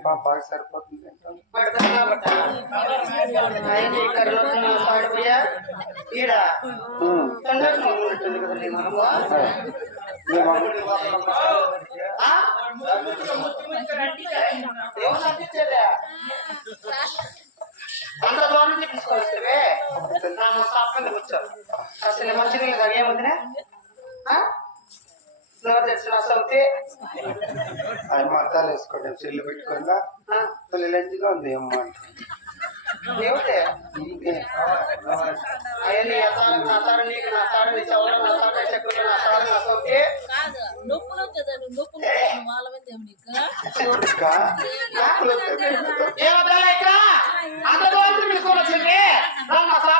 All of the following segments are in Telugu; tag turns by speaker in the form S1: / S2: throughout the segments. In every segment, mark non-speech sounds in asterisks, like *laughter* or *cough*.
S1: నాకైతే పాప సరిపోతుంది అంటాను.
S2: పడుతుంది కాబట్టి ఆయన ఈడ ఉంటుంది కదండి మనము ఆ? అంత అసలు మంచి నీళ్ళు తగ్గేముందినా నోరు
S1: ఆయన మతాలు వేసుకోండి చెల్లు పెట్టుకుండా అసలు లంచిగా ఉంది అమ్మ.
S2: అవన్నీ అసారం అసారం నీకు నా
S3: నొప్పులు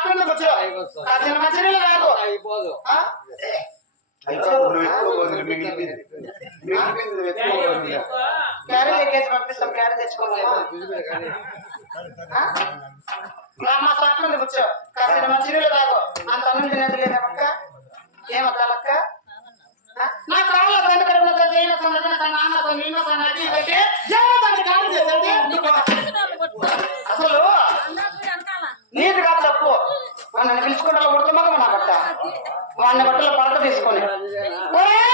S3: నొప్పులు
S2: కూర్చో అసలు మంచి నీళ్ళు?
S1: అయితే
S2: క్యారెట్ ఎక్కేసి పంపిస్తాం క్యారెట్ తెచ్చుకోవాలా? మా సాఫ్ట్వేర్ కూర్చో. కాస్త మంచి నీళ్ళు తాగు. అంత అన్నం తినేది లేదా పక్క? ఏమవుతా లక్క? నా కాళ్ళ తండ్రి కడుపులో చేయన సంగతి తన నాన్నతో నిన్న తన దాన్ని కారణం చేసేది
S3: వాళ్ళు కొట్టుకో.
S2: అసలు. నీది కాదు తప్పు. నన్ను పిలుచుకుంటా కొడుతున్నాక నా బట్ట వాడిని బట్టలో పడక తీసుకొని. ఒరేయ్,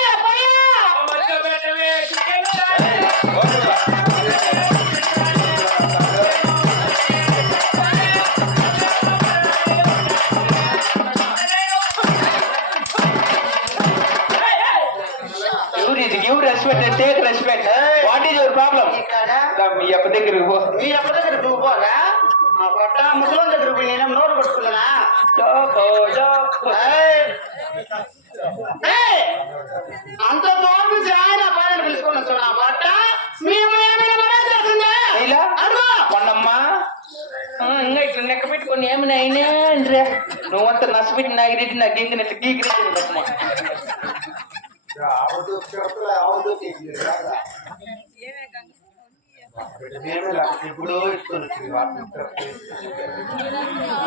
S4: నెక్క పెట్టుకొని ఏమైనా అయినా నువ్వంతా నష్టపెట్టి నాకు రెడ్డి నాకు ఇంక నెట్ల గీకి
S1: ఆవుదు చెప్పుల ఆవుదు కేజీలు రాదా? మేమే లేకపోతే ఎప్పుడో ఎత్తుకొని వచ్చింది వాటిని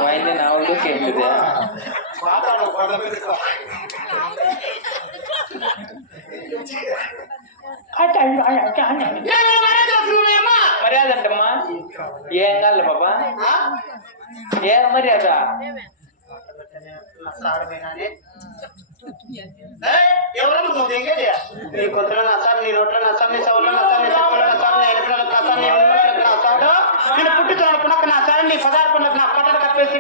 S4: ఆయన నా ఊళ్ళోకి ఏంటిదా మర్యాద అంటమ్మా ఏం కాదు బాబా? ఏ మర్యాద
S2: ఎవరన్నా నువ్వు దిగేది? నీ గొంతులో నా సార్, నీ నోట్లో నా సార్, నీ చెవుల్లో నా సార్, నీ చెప్పుల్లో నా సార్, నీ నా సార్, నీ ఉమ్ములకు నా సార్, నేను పుట్టుతున్న పునక నా సార్, నీ పదార్ పునక నా పొట్టలు కప్పేసి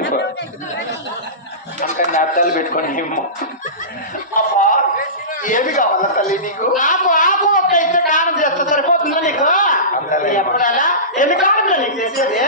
S4: కడుపు అంటే అర్థాలు పెట్టుకొని ఏమో
S1: అబ్బా ఏమి కావాలా తల్లి నీకు?
S2: నాకు ఆకు ఒక్క ఇస్తే కారం చేస్తే సరిపోతుందా నీకు? ఎప్పుడైనా ఎన్ని కారం నీకు చేసేది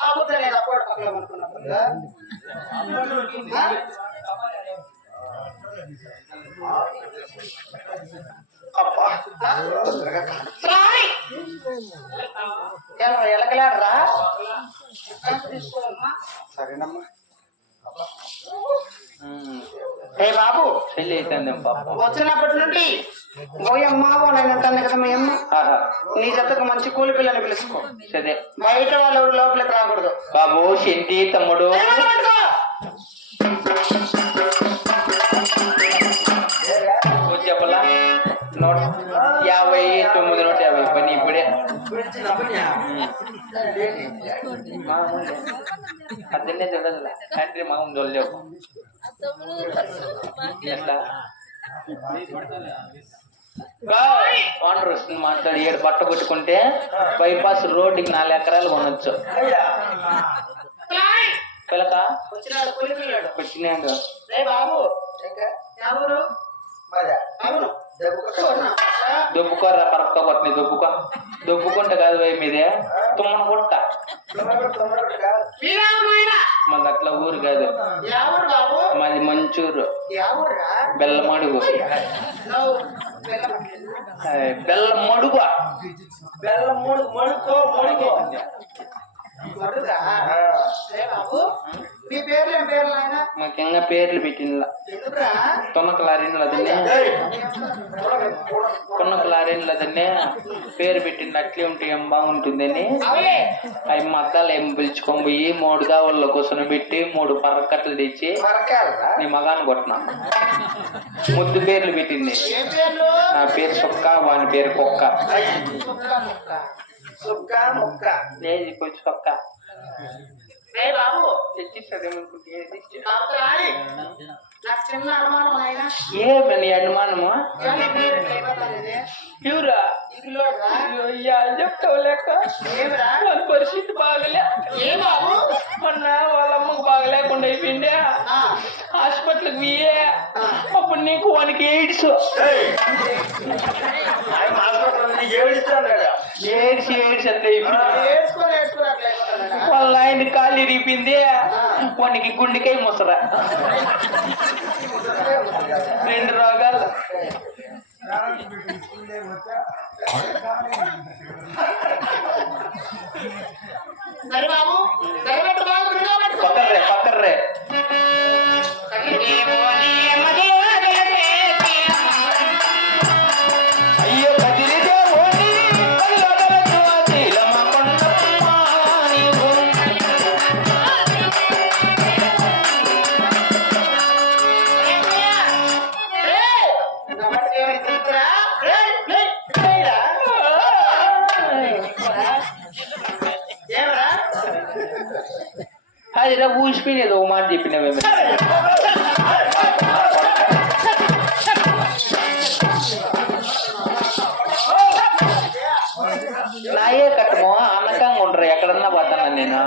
S2: ఆ బుద్ధ నేను అప్పుడు పక్కన ఎలకలాడరా?
S1: సరేనమ్మా.
S2: ఏ బాబు?
S4: అవుతుంది పాపం
S2: వచ్చినప్పటి నుండి ఓయమ్మ ఓనైనా తన కదా మీ అమ్మ
S4: ఆహా.
S2: నీ జతకు మంచి కూలి పిల్లని పిలుచుకో
S4: సరే.
S2: బయట వాళ్ళు ఎవరు లోపలికి రాకూడదు.
S4: బాబు శెట్టి తమ్ముడు. నూట యాభై తొమ్మిది నూట యాభై. పని ఇప్పుడే. అతన్నే చూడదులే తండ్రి మామూలు చూడలేవు ఎట్లా? ఓనర్ వస్తుంది మాట్లాడి ఏడు బట్ట కొట్టుకుంటే బైపాస్ రోడ్డుకి నాలుగు ఎకరాలు కొనొచ్చు. పిలక?
S2: వచ్చినాడు బాబు.
S4: దుబ్బుకోర్రా పరక్క కొట్టిన దుబ్బుకో. దుబ్బుకుంట కాదు పోయి మీదే. తుమ్మన కొట్ట. మాది అట్లా ఊరు కాదు. మాది మంచూరు. బెల్లమడుగు. బెల్లమడుగు.
S1: బెల్లం ముడు మడుకో మడుకో.
S2: మీ పేర్లు ఏం పేర్లు ఆయన
S4: పెట్టినలా తొన్నక లారీన్లు అదన్నే. తొన్నక లారీన్లు అదన్నే పేరు పెట్టింది అట్లే ఉంటే ఏం బాగుంటుందని.
S2: అవే.
S4: అవి మా అద్దాలు ఏం పిలుచుకొని పోయి మూడు దావల్లో కూర్చొని పెట్టి మూడు పరకట్లు తెచ్చి నీ మగాన్ని కొట్టినా. ముద్దు పేర్లు పెట్టింది. నా పేరు సొక్క వాని పేరు కుక్క.
S2: కుక్క
S4: లేదు కొంచెం సొక్క.
S2: చిన్న అనుమానం ఆయన
S4: ఏమని అనుమానము? అయ్యా చెప్తావు వాళ్ళ పరిస్థితి బాగలే.
S2: ఏ బాబు?
S4: మొన్న వాళ్ళ అమ్మకు బాగలేకుండా అయిపోయిందే. హాస్పిటల్కి పోయే అప్పుడు నీకు వానికి ఎయిడ్స్. ఎయిడ్స్ ఎయిడ్స్ అంటే వాళ్ళ ఆయన కాలు ఇరిపింది వానికి గుండెకాయ ముసరా. *laughs* అదిరా ఊసిపోయినది ఓ మాట చెప్పినవేమి నాయే కట్టము అన్నకంగా ఉండరు ఎక్కడన్నా పోతాను నేను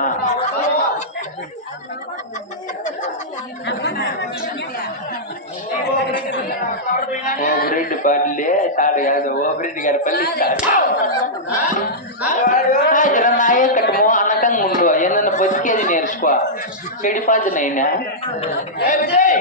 S4: ఓ బ్రెడ్ పల్లె సాడు కాదు ఓ బ్రెడ్ గారి పల్లి నాయే కట్టము అన్నకంగా ఉండు. ఏదన్నా బతికేది నేర్చుకో. చెడిపాదు నైనా?
S2: ఏయ్, విజయ్!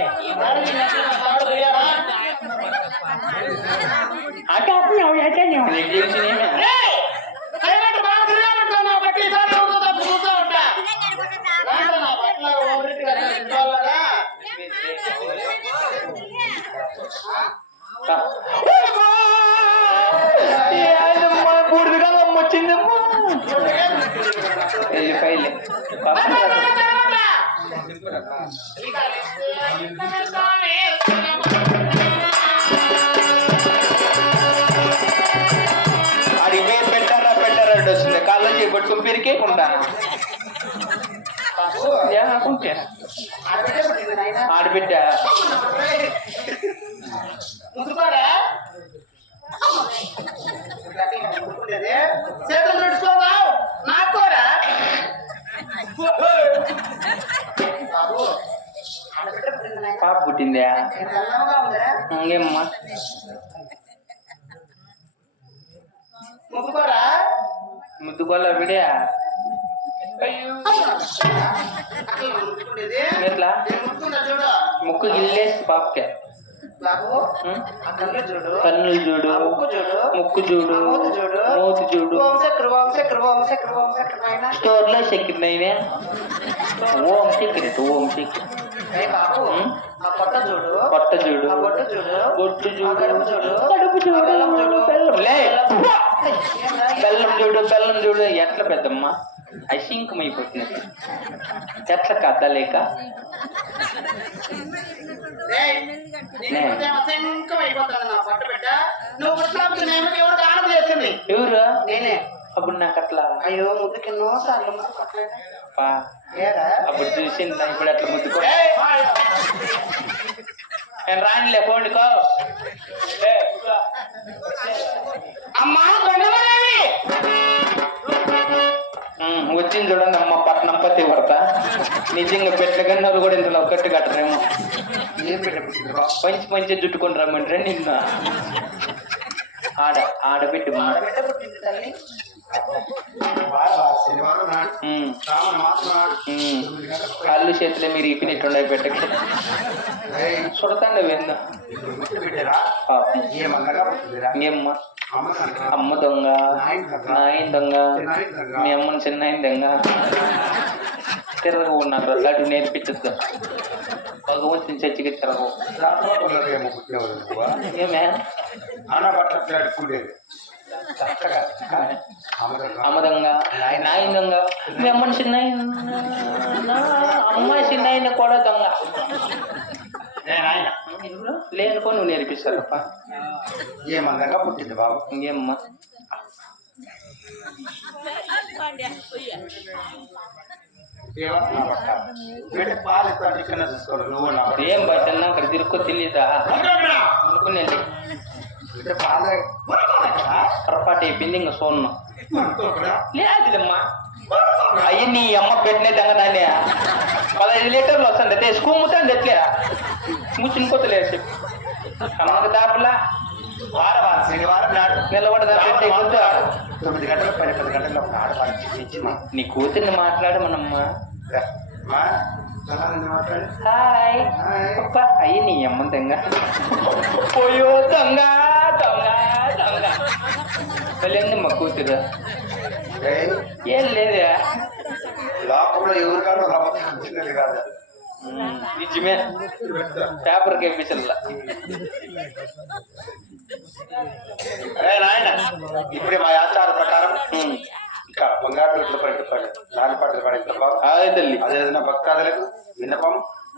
S4: పెరికే ఉంటాను అనుకుంటే ఆడబిడ్డ
S2: చేతులు తుడుచుకోవా నాకు కూడా బాబు ఆడబిడ్డ పుట్టింది నాయనా.
S4: పాప పుట్టిందా ఇంకేమ్మా
S2: ముక్కుకోరా
S4: ముద్దుగోళ్ళ విడే? ఎట్లా? ముక్కు గిల్లేసి పాపకే. కన్నులు చూడు.
S2: ముక్కు చూడు.
S4: ముక్కు చూడు.
S2: ఆ మూతి చూడు.
S4: స్టోర్లో నైనే ఓం సీక్రెట్ ఓం సీక్రెట్
S2: పొట్ట చూడు. బొట్టు కడుపు బెల్లం చూడు.
S4: బెల్లం. లే.
S2: ఏమ్రా?
S4: బెల్లం చూడు బెల్లం చూడు. ఎట్లా పెద్దమ్మ?
S2: ఎవరు దానం చేసింది?
S4: ఎవరు?
S2: నేనే.
S4: అప్పుడు నాకు అట్లా.
S2: అయ్యో ముద్దుకి ఎన్నో సార్లు
S4: అప్పుడు చూసింది నా ఇప్పుడు అట్లా ముద్దుకో నేను రానిలే పోండికో
S2: అమ్మా కొండమనేవి
S4: వచ్చింది చూడండి అమ్మ పట్నం పత్తి పడతా నిజంగా పెట్టల గన్నోరు కూడా ఇంతలో ఒక్కటి కట్టరేమో మంచి మంచి జుట్టుకొని రమ్మంటారా నిన్న ఆడ ఆడబిడ్డ
S2: ఆడబిడ్డ పుట్టింది తల్లి
S1: బాగా శనివారం నాడు మాసం నాడు.
S4: కాళ్ళు చేతులే మీరు ఇప్పినట్టుండే పెట్టకి. చూడతాండి విందా. ఇంకేమ్మ
S1: అమ్మ
S4: దొంగ.
S1: నాయన దొంగ.
S4: మీ అమ్మని చిన్నాయన దొంగ. తిరగ ఉన్నారు అలాంటివి నేర్పించద్దు. భగవంతుని చచ్చికి తిరగవు
S1: ఏమో అన్న బట్టలు అడుక్కునేది చక్కగా అమ్మ దొంగ.
S4: అమ్మ దొంగ నాయన దొంగ మీ అమ్మని చిన్నాయన అమ్మాయి చిన్నాయన కూడా దొంగ. లేనుకో నువ్వు నేర్పిస్తారప్ప.
S1: ఏమన్నగా పుట్టింది బాబు?
S4: ఇంకేమ్మా? ఏం బయట అక్కడ తిరుక్కో తెలియదా
S1: అనుకోకురా.
S4: అయిపోయింది ఇంకా సోన్ను. లేదులేమ్మా అయ్యి నీ అమ్మ పెట్టిన తంగనాన్ని పదహైదు లీటర్లు వస్తుంది. అదే స్కూముతాండి ఎట్లే ముచ్చునుకోతలేదు అమ్మకి దాపలా.
S1: వారం వారం శనివారం నాడు.
S4: నిలబడదా.
S1: తొమ్మిది పది పది
S4: నీ కూతుర్ని మాట్లాడమనమ్మా. హాయ్. అయ్యి నీ అమ్మ దొంగ. పోయో దొంగ. వెళ్ళింది మా కూతురు ఏం లేదా
S1: లోకంలో ఎవరికారో అబద్ధం చిన్నది కాదు.
S4: నిజమే. పేపర్కి ఎప్పించల్లా
S1: అరే నాయన. ఇప్పుడే మా ఆచార ప్రకారం ఇంకా బంగారు పెట్టులు పడి లాలి పాటలు పడే బాబు.
S4: అదే తల్లి.
S1: అదే భక్తాదులకు విన్నపం.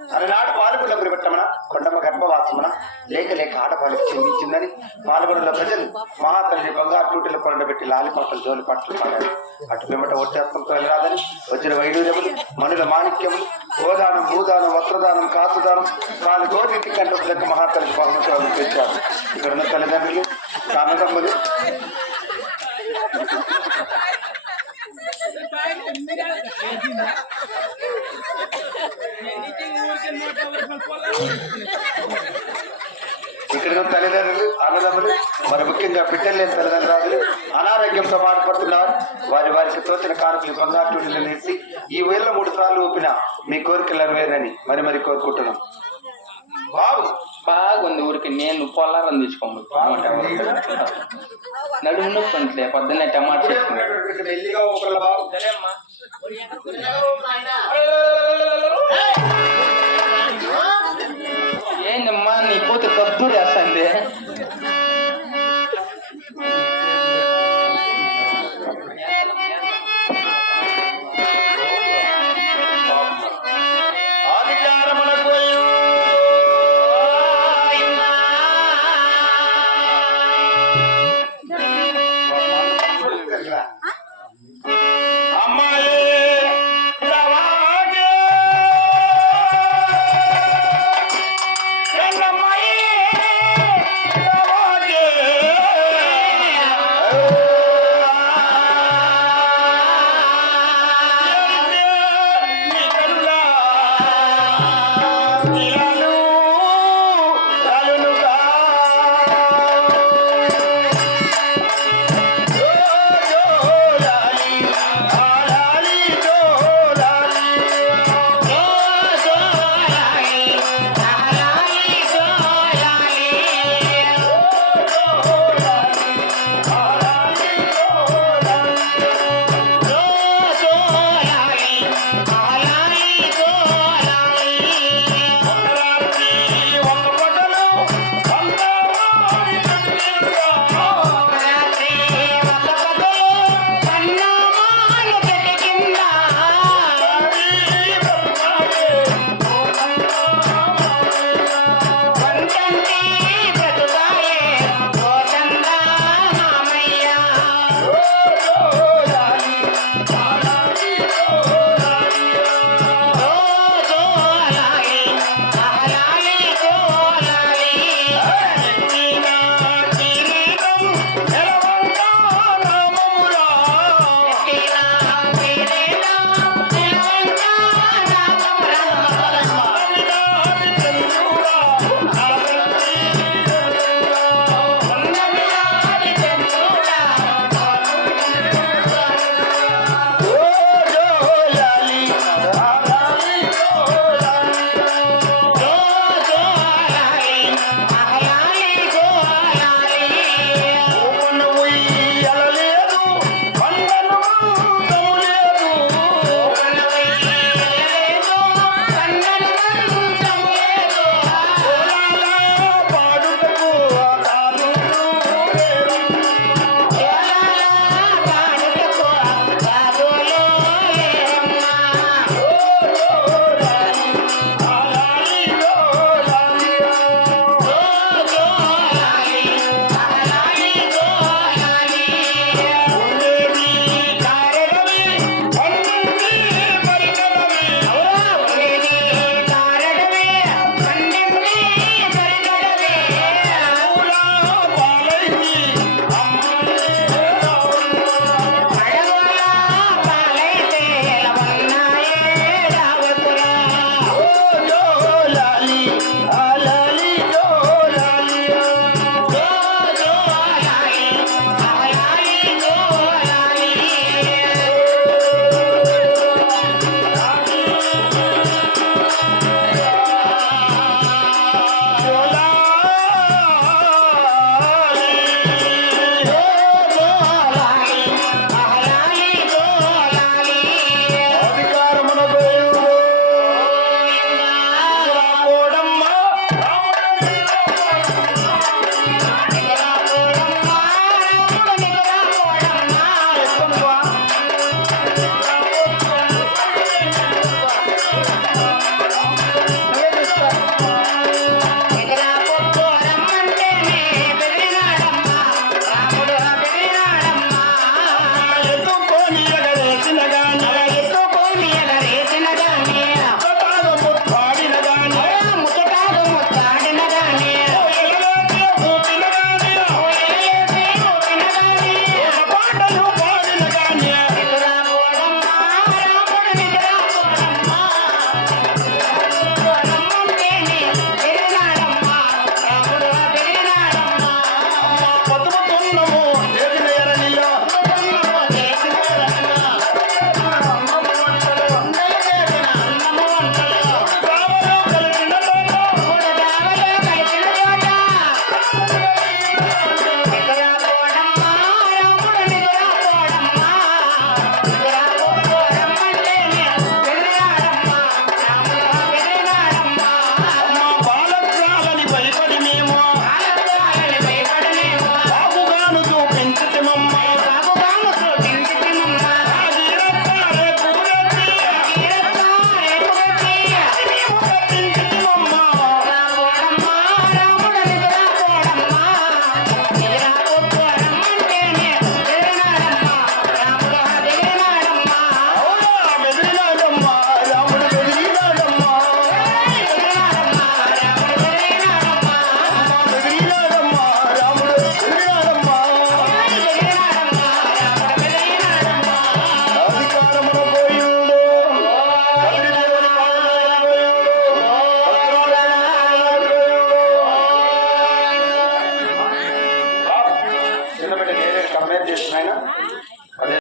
S1: అలనాడు పాలకొండ పెట్టమన కొండమ్మ గర్భవాసమున? లేక లేక ఆడపాలకు చెందించిందని పాల్గొండలో ప్రజలు మహాతల్లి బంగారు టూటీల పండబెట్టి లాలిపాటలు జోలి పాటలు పాడారు అటు పిమ్మట ఒట్టేత్వంతో వెళ్ళరాదని వచ్చిన వైడూర్యములు మనుల మాణిక్యములు గోదానం భూదానం వస్త్రదానం కాసుదానం కాలు కోటి కంటే లెక్క మహాతల్లి పరమశివాన్ని పెంచారు ఇక్కడ ఉన్న తల్లిదండ్రులు అన్నదమ్ములు ఇక్కడ ఉన్న తల్లిదండ్రులు అన్నదమ్ములు మరి ముఖ్యంగా బిడ్డలు లేని తల్లిదండ్రులు అనారోగ్యంతో బాధపడుతున్నారు. వారి వారికి తోచిన కానుకలు బంగారు టూటీలు నేర్చి ఈ వేళ్ళ మూడు సార్లు ఊపిన మీ కోరికలు నెరవేరని మరి మరి కోరుకుంటున్నాం. బాగు
S4: బాగుంది ఊరికి. నేను పొలారం తీసుకోండి నడుము నొప్పి అంటే పొద్దున్నే టమాటా ఏందమ్మా నీ పోతే కబ్బు రాసండి